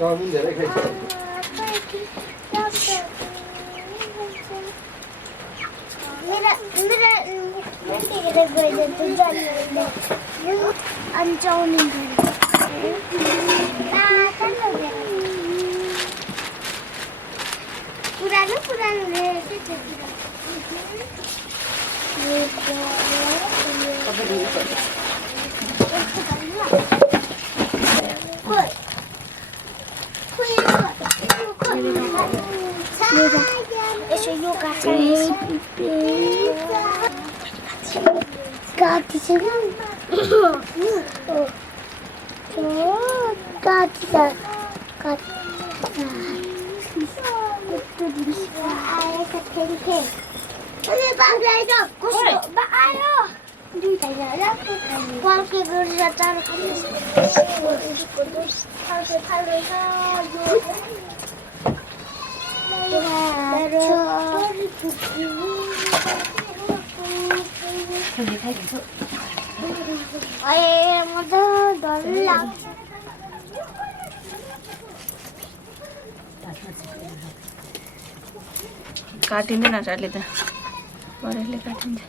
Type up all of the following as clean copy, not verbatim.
Chowmein धेरै खाइसक्यो पुरानो पुरानो यसो यो काट्छ काटिँदैन आटाले त बरेले काटिन्छ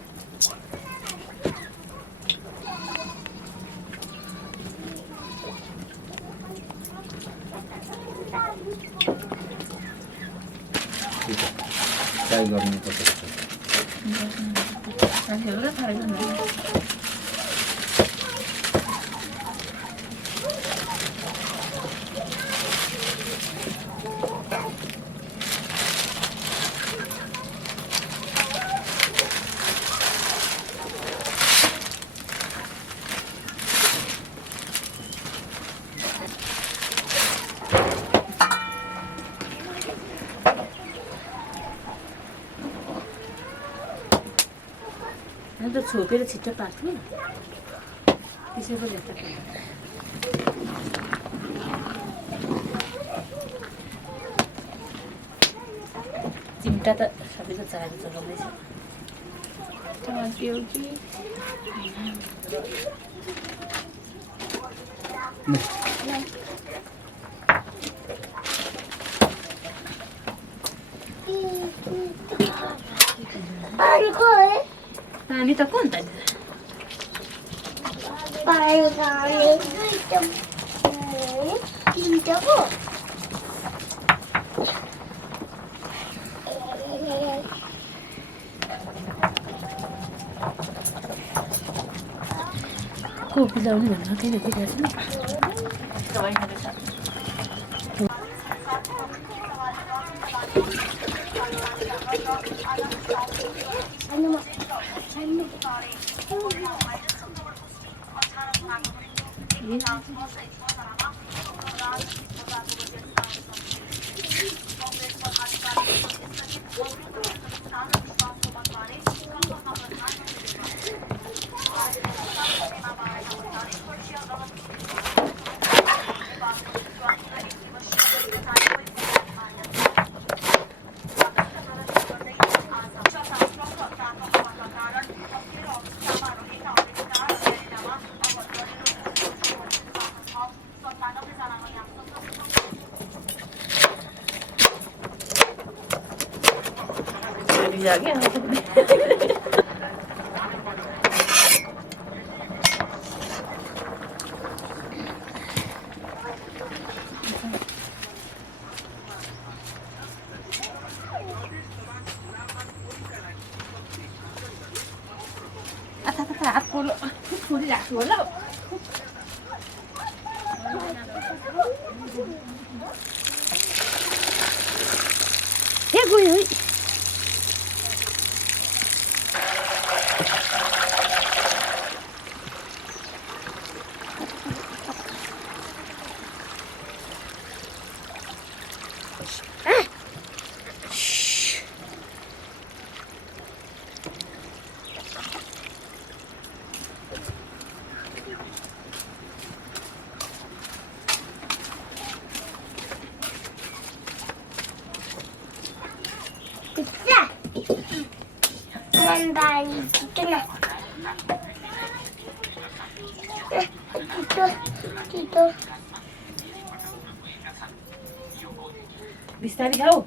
ट्राई गर्नुपर्छ साथीहरूलाई ट्राई गर्नु अन्त छोपेर छिट्टो पाक्ने त्यसै पो ल्याएर चिम्टा त सबैको चाहेको चलाउँदैछ टमाटर कि पानी त कोण त कोपी लाउनु भन्नु त्यही देखिरहेको दबाई खाँदैछ जागे हात खोलो फुली राख्नु होला ए गयो है Pizza. Mandari chicken. Tito. बिस्तारै खाऊ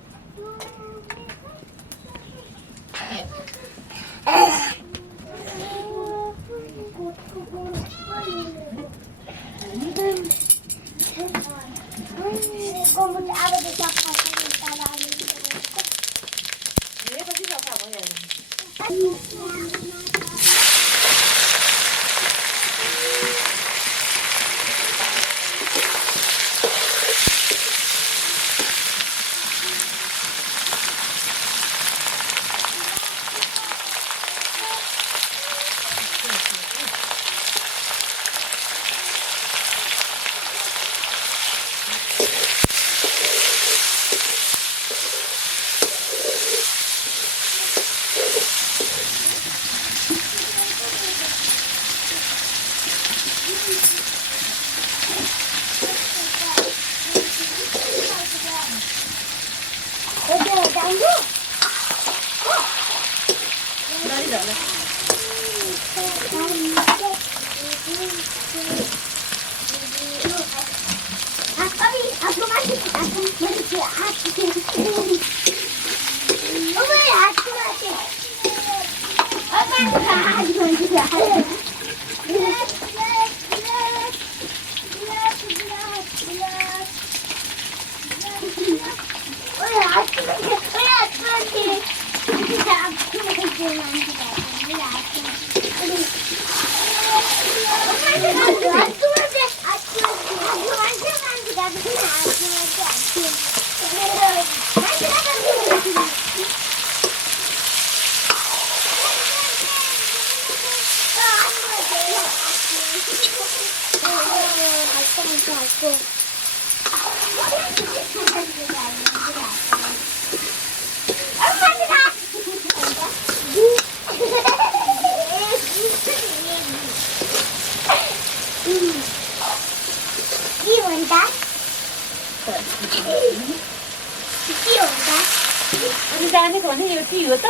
अनि जानेको भने यो के हो त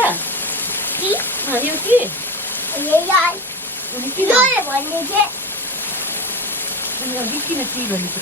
यो के अनि किन किन टी भनेको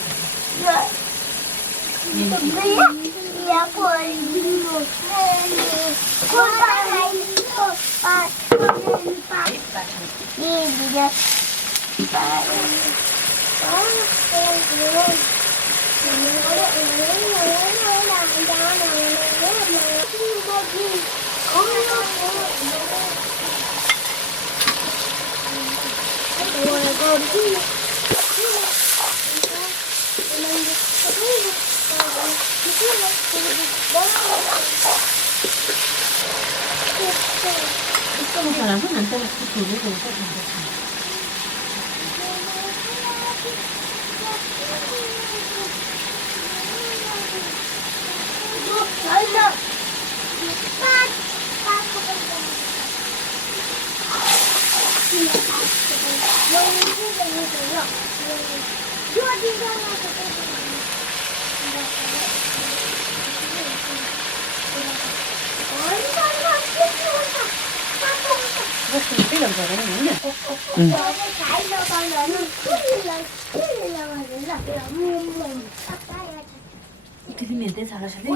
Itu minta salah satu.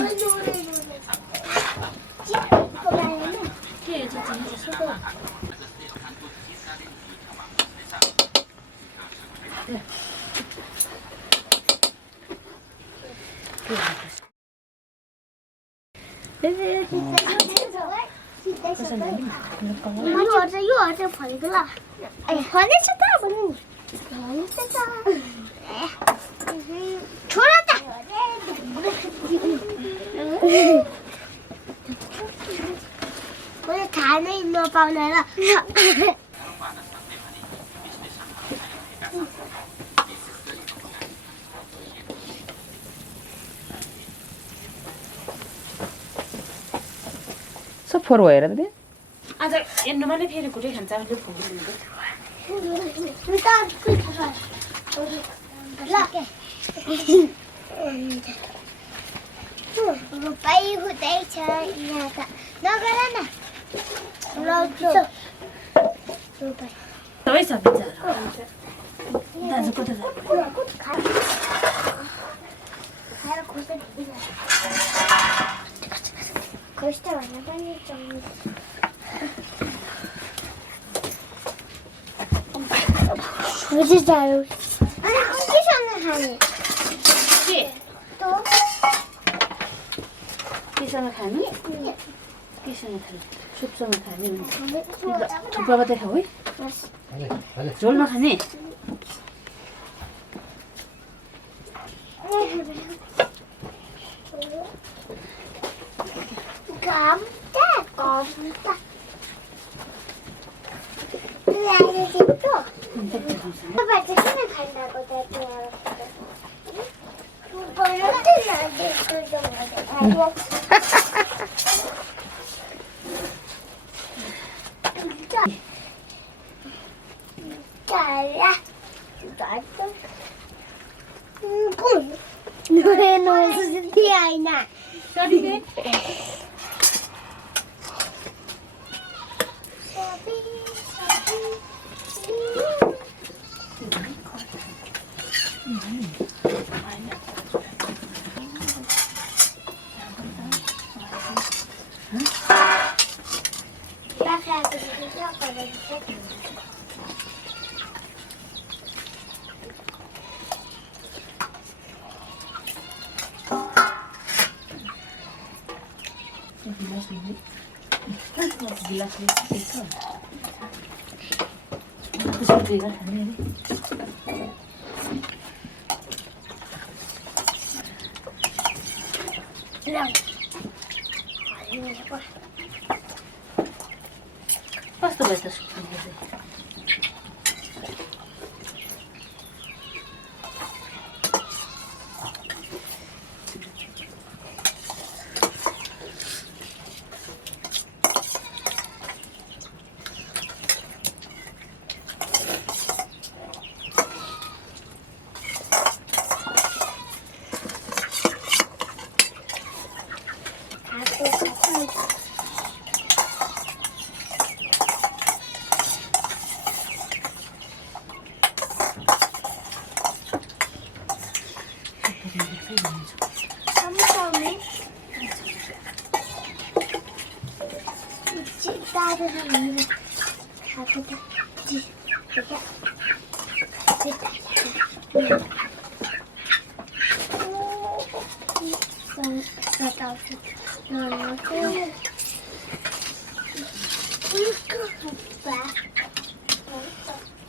यो अर्थ फलेको ल फलेछ त भन्नु फलेछ त छोड त मैले थाहा नै नपाउने र सब फोर भएर त आज एन्डमा नै फेरि कुटै खान्छ अहिले फुल रोपाइ हुँदैछ यहाँ त नगर न रोपाइ सबै सब्जी दाजु कता जानु खाएर खोज्छ भने पनि खोजी जानु अनि केसँग खाने के तँ केसँग खाने केसँग खाने सुपसँग खाने थुक्पा मात्रै खाऊ है झोलमा खाने काम त किन खान्दाको त कस्तो भयो त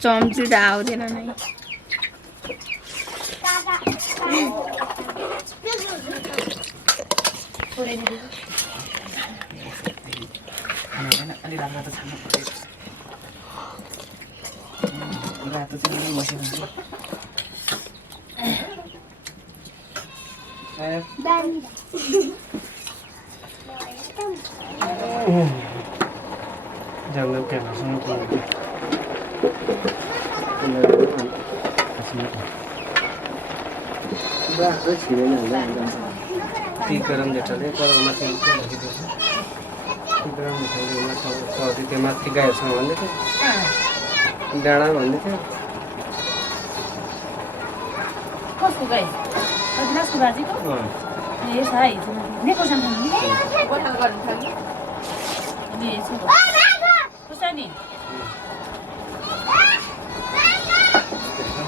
चम्ची त आउँदैन नै अलि राम्रो त छान्नु पर्यो रातो चाहिँ बसेको हुन्छ जंगल के हंसने को बाटो छिरेन होला ती गरम जेठाले गरम माथि लगिदिन्छ ती गरम जेठाले माथि चौधी त्यो माथि गाईहरूसँग भन्दै थियो डाँडा भन्दै थियो कसको गाई अविनाशको बाजेको ए साई नेको सामान नि गोठाल गर्नु छ नि यसो खुसानी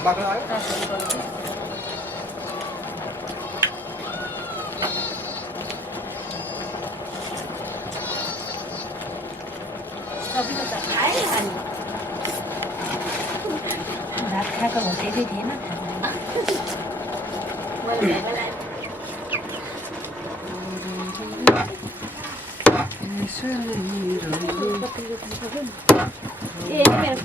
बाक्लो आयो सबै त खाए खानु भात खाएको भइसकेकै थिएन यसरी ए मेरो